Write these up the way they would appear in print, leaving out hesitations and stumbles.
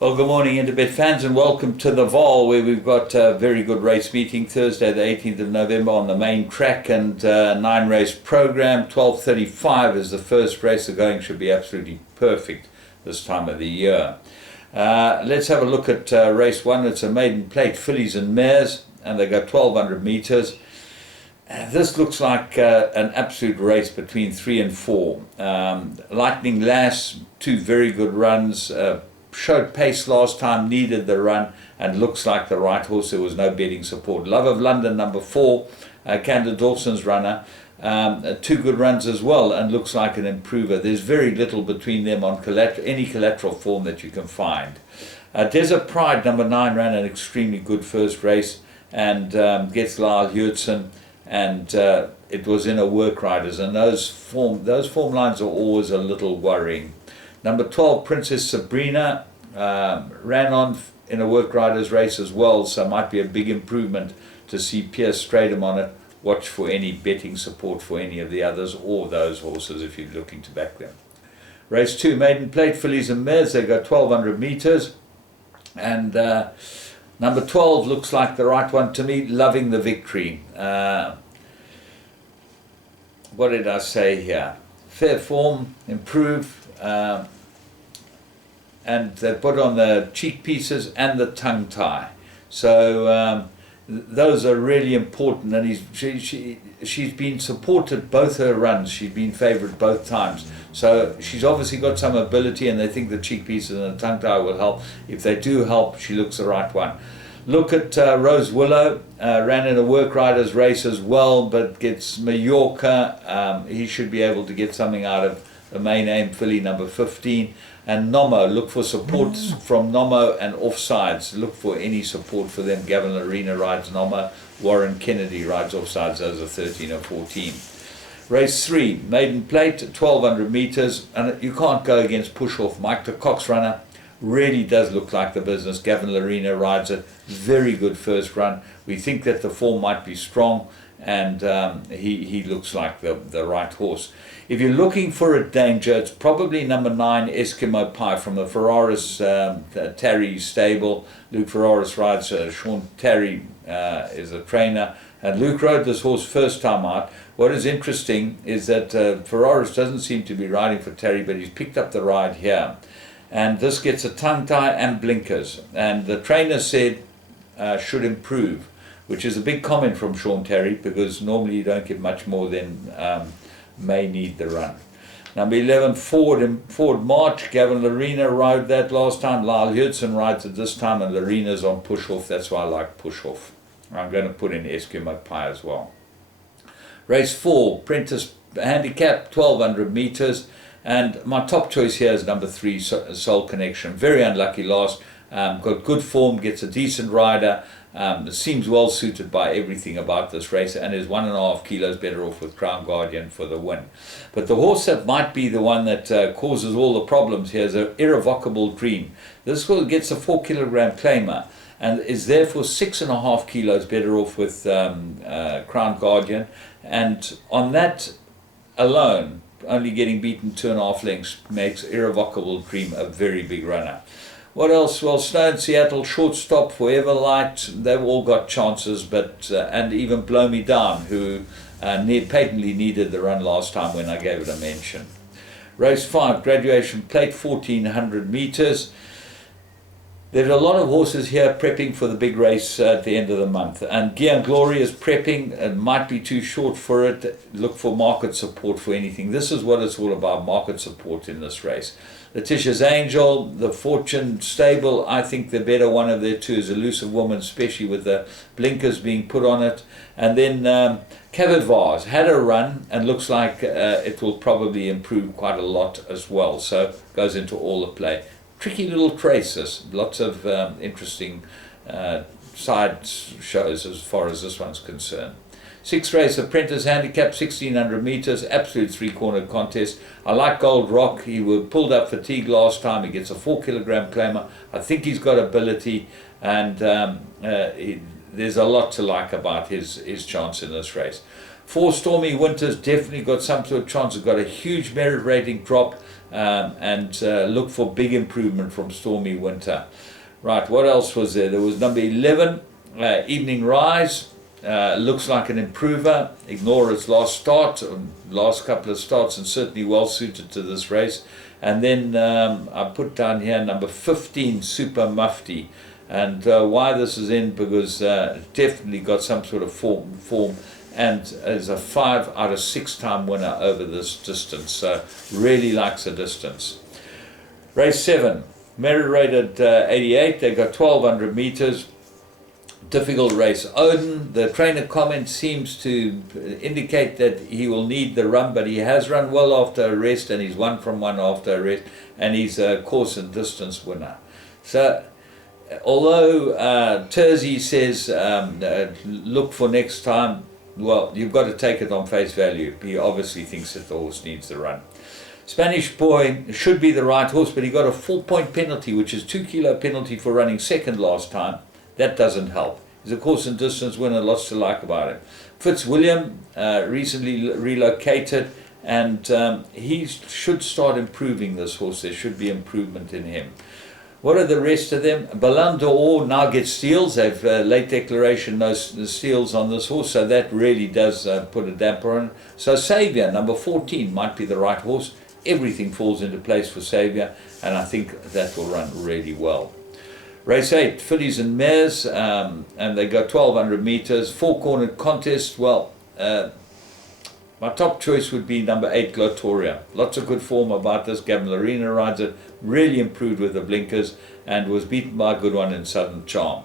Well, good morning, Interbet fans, and welcome to the Vaal, where we've got a very good race meeting Thursday, the 18th of November, on the main track, and 9-race program. 12:35 is the first race. The going should be absolutely perfect this time of the year. Let's have a look at race one. It's a maiden plate, fillies and mares, and they go 1,200 meters. This looks like an absolute race between 3 and 4. Lightning Lass, two very good runs. Showed pace last time, needed the run, and looks like the right horse. There was no betting support. Love of London, number 4, Canada Dawson's runner. Two good runs as well, and looks like an improver. There's very little between them on any collateral form that you can find. Desert Pride, number 9, ran an extremely good first race, and gets Lyle Hewitson, and it was in a work riders, and those form lines are always a little worrying. Number 12, Princess Sabrina, ran on in a work riders race as well, so it might be a big improvement to see Pierce Stradom on it. Watch for any betting support for any of the others or those horses if you're looking to back them. Race 2, maiden plate, fillies and mares. They go 1,200 meters, and number 12 looks like the right one to me. Loving the Victory. What did I say here? Fair form, improve. And they put on the cheek pieces and the tongue tie, so those are really important. And she's been supported both her runs. She's been favoured both times, so she's obviously got some ability, and they think the cheek pieces and the tongue tie will help. If they do help, she looks the right one. Look at Rose Willow, ran in a work riders race as well, but gets Mallorca. He should be able to get something out of the main aim filly, number 15. And Nomo, look for support from Nomo, and offsides. Look for any support for them. Gavin Larena rides Nomo. Warren Kennedy rides offsides. Those are 13 or 14. Race 3, maiden plate, 1,200 meters. And you can't go against Push Off. Mike the Cox runner really does look like the business. Gavin Larena rides it. Very good first run. We think that the form might be strong, and he looks like the right horse. If you're looking for a danger, it's probably number 9, Eskimo Pie, from the Ferraris Terry stable. Luke Ferraris rides. Sean Terry is a trainer, and Luke rode this horse first time out. What is interesting is that Ferraris doesn't seem to be riding for Terry, but he's picked up the ride here, and this gets a tongue tie and blinkers, and the trainer said should improve, which is a big comment from Sean Terry, because normally you don't get much more than may need the run. Number 11, Ford March. Gavin Larena rode that last time. Lyle Hewitson rides it this time, and Larena's on Push Off. That's why I like Push Off. I'm going to put in Eskimo Pie as well. Race 4, Prentice Handicap, 1,200 meters. And my top choice here is number 3, Soul Connection. Very unlucky last. Got good form, gets a decent rider. Seems well suited by everything about this race, and is 1.5 kilos better off with Crown Guardian for the win. But the horse that might be the one that causes all the problems here is an Irrevocable Dream. This horse gets a 4-kilogram claimer, and is therefore 6.5 kilos better off with Crown Guardian. And on that alone, only getting beaten 2.5 lengths makes Irrevocable Dream a very big runner. What else? Well, Snow in Seattle, Shortstop, Forever Light, they've all got chances, but and even Blow Me Down, who patently needed the run last time when I gave it a mention. Race 5, Graduation Plate, 1,400 meters. There's a lot of horses here prepping for the big race at the end of the month. And Gear and Glory is prepping. It might be too short for it. Look for market support for anything. This is what it's all about, market support in this race. Letitia's Angel, the Fortune stable, I think the better one of their two is Elusive Woman, especially with the blinkers being put on it. And then Cavad Vase had a run, and looks like it will probably improve quite a lot as well. So goes into all the play. Tricky little traces, lots of interesting side shows as far as this one's concerned. 6th race, Apprentice Handicap, 1,600 meters, absolute 3-cornered contest. I like Gold Rock. He was pulled up fatigue last time. He gets a 4-kilogram claimer. I think he's got ability, and there's a lot to like about his chance in this race. 4 Stormy Winters definitely got some sort of chance. It's got a huge merit rating drop. and look for big improvement from Stormy Winter. Right, what else was there? There was number 11, Evening Rise. Looks like an improver. Ignore its last start, last couple of starts, and certainly well suited to this race. And then I put down here number 15, Super Mufti. And why this is in, because definitely got some sort of form, and is a 5 out of 6 time winner over this distance. So really likes the distance. Race 7, merit rated 88. They got 1200 meters. Difficult race. Odin, the trainer comment seems to indicate that he will need the run, but he has run well after a rest, and he's 1 from 1 after a rest, and he's a course and distance winner. So although Terzi says look for next time, well, you've got to take it on face value. He obviously thinks that the horse needs the run. Spanish Boy should be the right horse, but he got a 4-point penalty, which is 2 kilo penalty for running second last time. That doesn't help. He's a course and distance winner, lots to like about him. Fitzwilliam recently relocated, and he should start improving this horse. There should be improvement in him. What are the rest of them? Ballon d'Or now gets steals. They've late declaration, no steals on this horse, so that really does put a damper on. So Saviour, number 14, might be the right horse. Everything falls into place for Saviour, and I think that will run really well. Race 8, fillies and mares, and they go 1200 meters, 4-cornered contest. Well, my top choice would be number 8, Glotoria. Lots of good form about this. Gavin Lorena rides it, really improved with the blinkers, and was beaten by a good one in Southern Charm.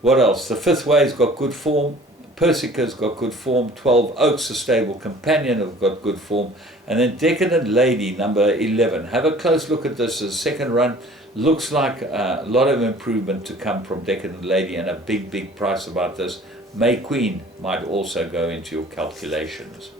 What else? The Fifth Way's got good form. Persica's got good form. 12 Oaks, a stable companion, have got good form. And then Decadent Lady, number 11. Have a close look at this. The second run looks like a lot of improvement to come from Decadent Lady, and a big price about this. May Queen might also go into your calculations.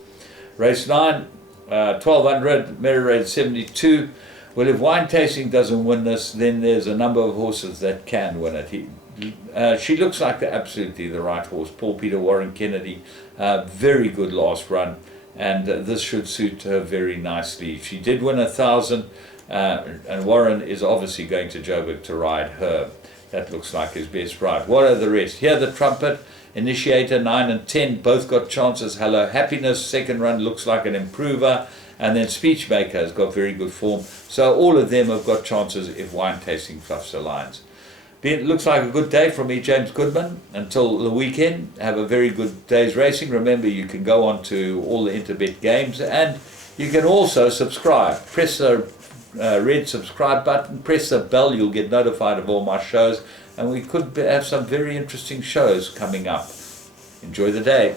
Race 9, 1200, merit rated 72. Well, if Wine Tasting doesn't win this, then there's a number of horses that can win it. She looks like absolutely the right horse. Paul Peter Warren Kennedy, very good last run, and this should suit her very nicely. She did win 1,000, and Warren is obviously going to Joburg to ride her. That looks like his best ride. What are the rest? Here, the Trumpet, Initiator 9 and 10, both got chances. Hello Happiness, second run looks like an improver. And then Speechmaker has got very good form. So all of them have got chances if Wine Tasting fluffs the lines. It looks like a good day from me, James Goodman. Until the weekend, have a very good day's racing. Remember, you can go on to all the Interbet games, and you can also subscribe. Press the red subscribe button, press the bell, you'll get notified of all my shows, and we could have some very interesting shows coming up. Enjoy the day.